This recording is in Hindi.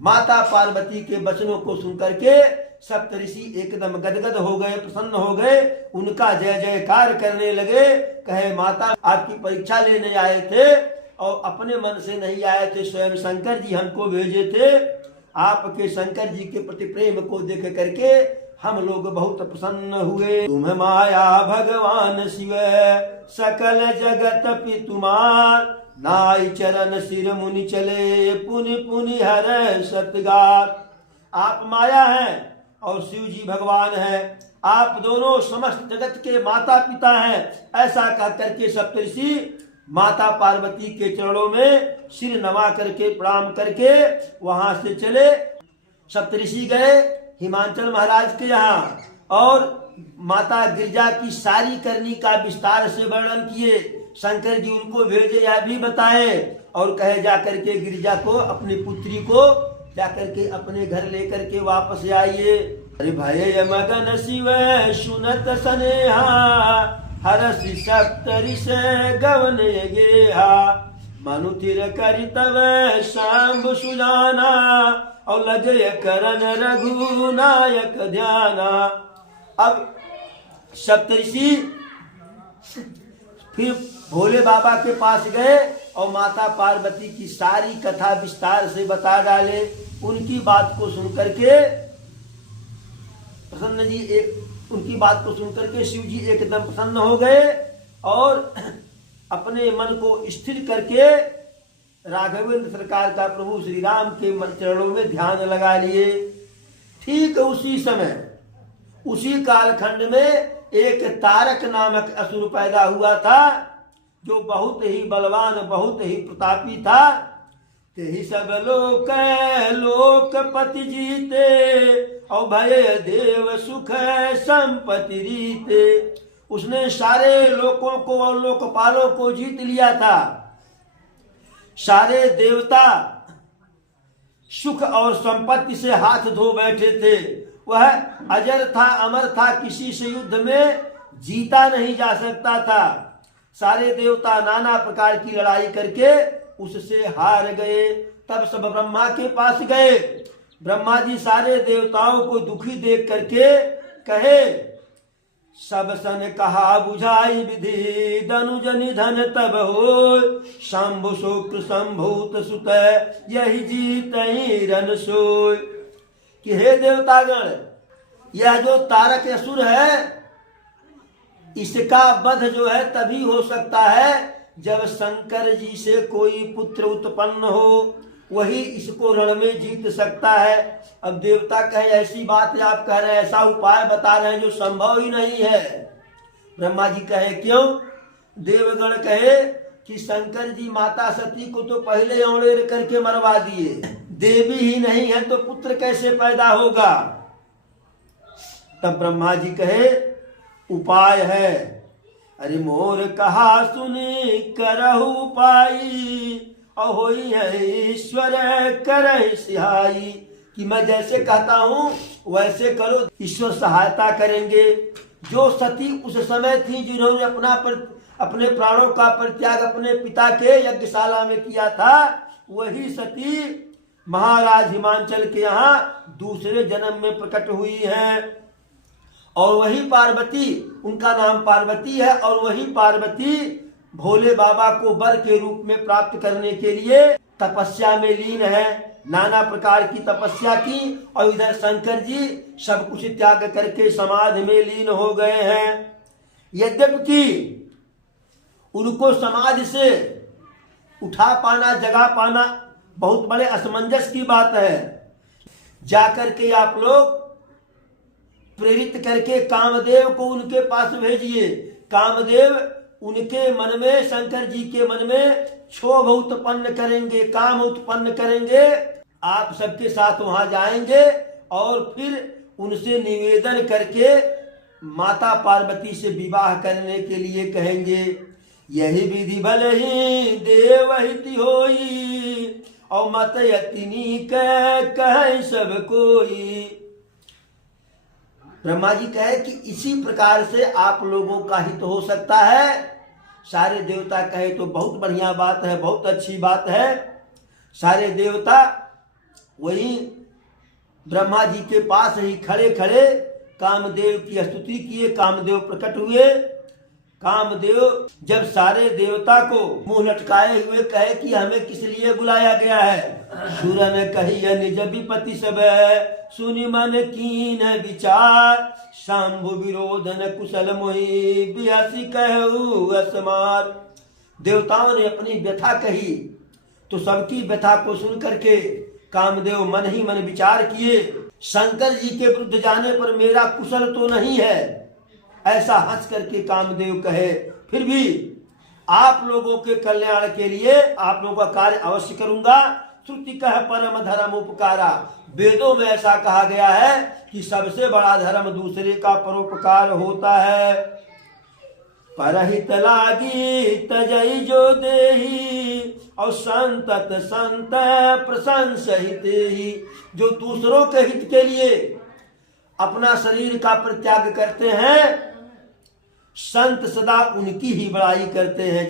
माता पार्वती के वचनों को सुनकर के सप्तऋषि एकदम गदगद हो गए, प्रसन्न हो गए, उनका जय जयकार करने लगे। कहे माता आपकी परीक्षा लेने आए थे और अपने मन से नहीं आए थे, स्वयं शंकर जी हमको भेजे थे। आपके शंकर जी के प्रति प्रेम को देख करके हम लोग बहुत प्रसन्न हुए। तुम माया भगवान शिव सकल जगत पितुमार, नाई चरण सिर मुनि चले पुनि पुनि हर सतगार। आप माया हैं और शिव जी भगवान हैं, आप दोनों समस्त जगत के माता पिता हैं। ऐसा कह करके सप्तऋषि माता पार्वती के चरणों में सिर नवा करके प्रणाम करके वहां से चले। सप्तऋषि गए हिमांचल महाराज के यहाँ और माता गिरिजा की सारी करनी का विस्तार से वर्णन किए। शंकर जी उनको भेजे यह भी बताए और कहे जाकर के गिरिजा को, अपनी पुत्री को जाकर के अपने घर लेकर के वापस आइए। अरे भय मगन शिव सुनत सनेहा, हरसि सप्तऋष गवन गेहा, मनुतिर करि तव शाम्ब सुजाना, और लगे करन रघुनायक ध्याना। अब सप्तऋषि फिर भोले बाबा के पास गए और माता पार्वती की सारी कथा विस्तार से बता डाले। उनकी बात को सुनकर के प्रसन्न जी उनकी बात को सुनकर के शिव जी एकदम प्रसन्न हो गए और अपने मन को स्थिर करके राघवेंद्र सरकार का प्रभु श्री राम के चरणों में ध्यान लगा लिए। ठीक उसी समय उसी कालखंड में एक तारक नामक असुर पैदा हुआ था, जो बहुत ही बलवान बहुत ही प्रतापी था। तेहि सब लोकपति जीते, और भय देव सुख संपत्ति रीते। उसने सारे लोकों को और लोकपालों को जीत लिया था। सारे देवता सुख और संपत्ति से हाथ धो बैठे थे। वह अजर था, अमर था, किसी से युद्ध में जीता नहीं जा सकता था। सारे देवता नाना प्रकार की लड़ाई करके उससे हार गए। तब सब ब्रह्मा के पास गए। ब्रह्मा जी सारे देवताओं को दुखी देख करके कहे, सब सन कहा बुझाई विधि, धनुज निधन तब हो, शंभु शुक्र संभूत सुत यही जीत रन सोय। कि हे देवतागण, यह जो तारक असुर है इसका वध जो है तभी हो सकता है जब शंकर जी से कोई पुत्र उत्पन्न हो, वही इसको रण में जीत सकता है। अब देवता कहे ऐसी बात आप कह रहे हैं, ऐसा उपाय बता रहे हैं जो संभव ही नहीं है। ब्रह्मा जी कहे क्यों? देवगण कहे कि शंकर जी माता सती को तो पहले औड़ेर करके मरवा दिए, देवी ही नहीं है तो पुत्र कैसे पैदा होगा? तब ब्रह्मा जी कहे उपाय है। अरे मोर कहा सुनी करहु पाई, अहोई है ईश्वर करे सिहाई। कि मैं जैसे कहता हूँ वैसे करो, ईश्वर सहायता करेंगे। जो सती उस समय थी जिन्होंने अपने प्राणों का परित्याग अपने पिता के यज्ञशाला में किया था, वही सती महाराज हिमांचल के यहाँ दूसरे जन्म में प्रकट हुई हैं। और वही पार्वती, उनका नाम पार्वती है, और वही पार्वती भोले बाबा को वर के रूप में प्राप्त करने के लिए तपस्या में लीन है। नाना प्रकार की तपस्या की और इधर शंकर जी सब कुछ त्याग करके समाधि में लीन हो गए हैं। यद्यपि उनको समाधि से उठा पाना, जगा पाना बहुत बड़े असमंजस की बात है। जाकर के आप लोग प्रेरित करके कामदेव को उनके पास भेजिए। कामदेव उनके मन में, शंकर जी के मन में क्षोभ उत्पन्न करेंगे, काम उत्पन्न करेंगे। आप सबके साथ वहां जाएंगे और फिर उनसे निवेदन करके माता पार्वती से विवाह करने के लिए कहेंगे। यही विधि भल ही देवहिति होई, और मत यतिनी कह सब कोई। ब्रह्मा जी कहे कि इसी प्रकार से आप लोगों का हित हो सकता है। सारे देवता कहे तो बहुत बढ़िया बात है, बहुत अच्छी बात है। सारे देवता वही ब्रह्मा जी के पास ही खड़े खड़े कामदेव की स्तुति किए। कामदेव प्रकट हुए। कामदेव जब सारे देवता को मुंह लटकाए हुए कहे कि हमें किस लिए बुलाया गया है। सूरन कहिए निज विपत्ति सब सुनि मन कीन विचार, शंभु विरोधन कुशल मोहि बिहसी कहु असमार। देवताओं ने अपनी व्यथा कही तो सबकी व्यथा को सुन करके कामदेव मन ही मन विचार किए, शंकर जी के विरुद्ध जाने पर मेरा कुशल तो नहीं है। ऐसा हंस करके कामदेव कहे, फिर भी आप लोगों के कल्याण के लिए आप लोगों का कार्य अवश्य करूंगा। श्रुति कह परम धर्म उपकारा, वेदों में ऐसा कहा गया है कि सबसे बड़ा धर्म दूसरे का परोपकार होता है। परहित लागी तजई जो देही और संतत संत प्रशंसित ही। जो दूसरों के हित के लिए अपना शरीर का परित्याग करते हैं, संत सदा उनकी ही बड़ाई करते हैं।